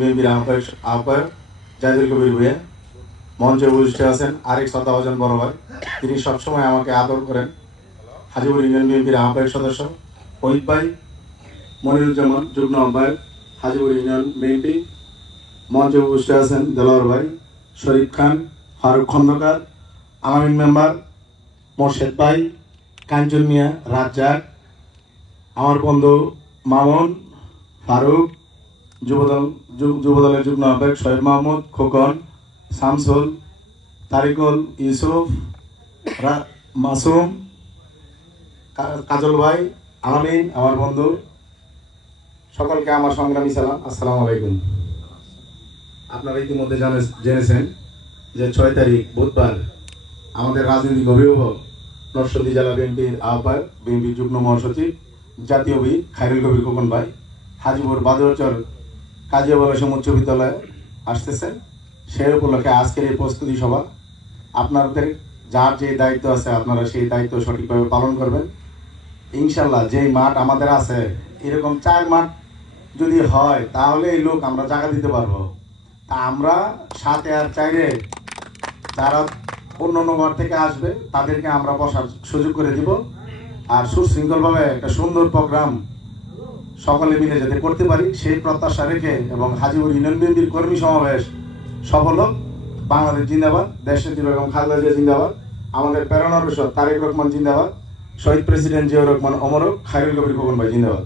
বিএনপির আহ্বায়ক আহ্বায়ক জাহিদুল কবির ভুইয়া, মঞ্চে উপস্থিত আছেন আরেক শ্রদ্ধাভাজন বড় ভাই। তিনি সবসময় আমাকে আদর করেন। হাজিপুর ইউনিয়ন বিএনপির আহ্বায়ক সদস্য শহীদ ভাই, মনিরুজ্জামান যুগ্ম আহ্বায়ক হাজিপুর ইউনিয়ন বিএনপি। মঞ্চে উপস্থিত আছেন দেলোয়ার ভাই, শরীফ খান, ফারুক খন্দকার আলামিন মেম্বার, মোর্শেদ ভাই কাঞ্চন মিয়া, রাজ্জাক, আমার বন্ধু মামুন, ফারুক যুবদল যুব- যুবদলের যুগ্ম আহ্বায়ক শহীদ মাহমুদ, খোকন, শামসুল, তারিকুল ইউসুফ মাসুম কাজল ভাই, আলামিন, আমার বন্ধু। সকলকে আমার সংগ্রামী সালাম। আসসালামু আলাইকুম। আপনারা ইতিমধ্যে জানে- জেনেছেন যে ছয় তারিখ বুধবার আমাদের রাজনৈতিক অভিভাবক নরসন্দী জেলা বিএনপির আহ্বায়ক, বিএনপির যুগ্ম মহাসচিব, জাতীয় বীর খায়রুল কবির খোকন ভাই, হাজিপুর বাদুরচর কাজিয়া বয়সম উচ্চ বিদ্যালয়ে আসতেছেন। সেই উপলক্ষে আজকের এই প্রস্তুতি সভা। আপনাদের যার যে দায়িত্ব আছে, আপনারা সেই দায়িত্ব সঠিকভাবে পালন করবেন। ইনশাল্লাহ যেই মাঠ আমাদের আছে, এরকম চার মাঠ যদি হয়, তাহলে এই লোক আমরা জায়গা দিতে পারব। তা আমরা সাথে আর চাইলে যারা অন্য অন্য ঘর থেকে আসবে, তাদেরকে আমরা বসার সুযোগ করে দিব। আর সুশৃঙ্খলভাবে একটা সুন্দর প্রোগ্রাম সকলে মিলে যাতে করতে পারি, সেই প্রত্যাশা রেখে এবং হাজিপুর ইউনিয়ন বিএনপির কর্মী সমাবেশ সফল হোক। বাংলাদেশ জিন্দাবাদ দেশনেত্রী বেগম খালেদা জিয়া জিন্দাবাদ। আমাদের প্রেরণার বিষয় তারেক রহমান জিন্দাবাদ, শহীদ প্রেসিডেন্ট জিয়াউর রহমান অমরক খায়রুল কবির খোকন ভাই জিন্দাবাদ।